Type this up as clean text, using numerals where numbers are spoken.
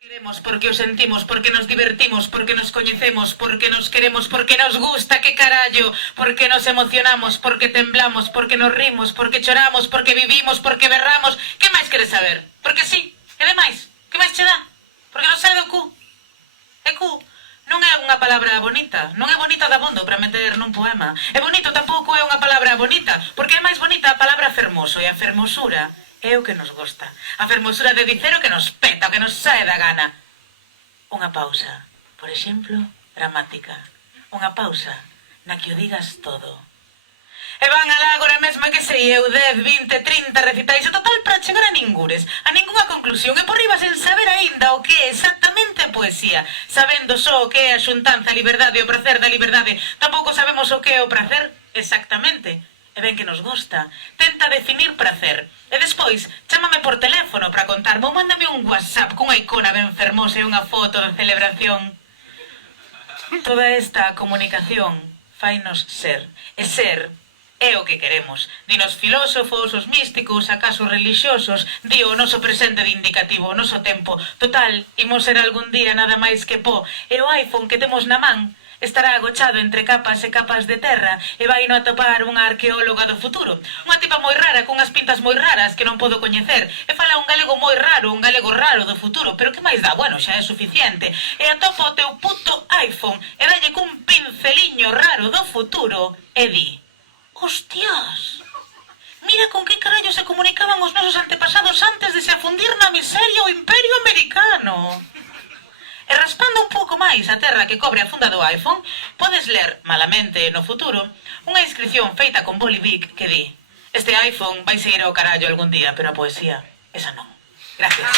Queremos porque o sentimos, porque nos divertimos, porque nos coñecemos, porque nos queremos, porque nos gusta, que carallo, porque nos emocionamos, porque temblamos, porque nos rimos, porque choramos, porque vivimos, porque berramos. Que máis queres saber? Porque sí, e demais, que máis che dá? Porque non sai do cu. E cu non é unha palabra bonita, non é bonita dabondo para meter nun poema. E bonito tampouco é unha palabra bonita, porque é máis bonita a palabra fermoso, e a fermosura é o que nos gosta. A fermosura de dicer o que nos peta, o que nos sae da gana. Unha pausa, por exemplo, dramática. Unha pausa na que o digas todo. E van alá agora mesmo que sei eu 10, 20, 30 recitais o total para chegar a ningures, a ningunha conclusión e por riba sen saber aínda o que é exactamente a poesía, sabendo só o que é a xuntanza, a liberdade e o prazer da liberdade. Tampouco sabemos o que é o prazer exactamente. E ben que nos gosta. Tenta definir prazer. E despois, chámame por teléfono para contarme ou mándame un WhatsApp cunha icona ben fermosa e unha foto de celebración. Toda esta comunicación fainos ser. E ser é o que queremos. Din os filósofos, os místicos, acaso relixiosos, di o noso presente de indicativo, o noso tempo. Total, imos ser algún día nada máis que pó. E o iPhone que temos na man estará agochado entre capas e capas de terra e vai no atopar unha arqueóloga do futuro. Unha tipa moi rara, cunhas pintas moi raras que non podo coñecer. E fala un galego moi raro, un galego raro do futuro. Pero que máis dá? Bueno, xa é suficiente. E atopa o teu puto iPhone e dalle cun pinceliño raro do futuro e di: hostias, mira con que carallo se comunicaban os nosos antepasados antes de se afundir na miseria o Imperio Americano. E raspando un pouco máis a terra que cobre a funda do iPhone, podes ler, malamente no futuro, unha inscripción feita con bolivic que di: este iPhone vai ir ao carallo algún día, pero a poesía, esa non. Gracias.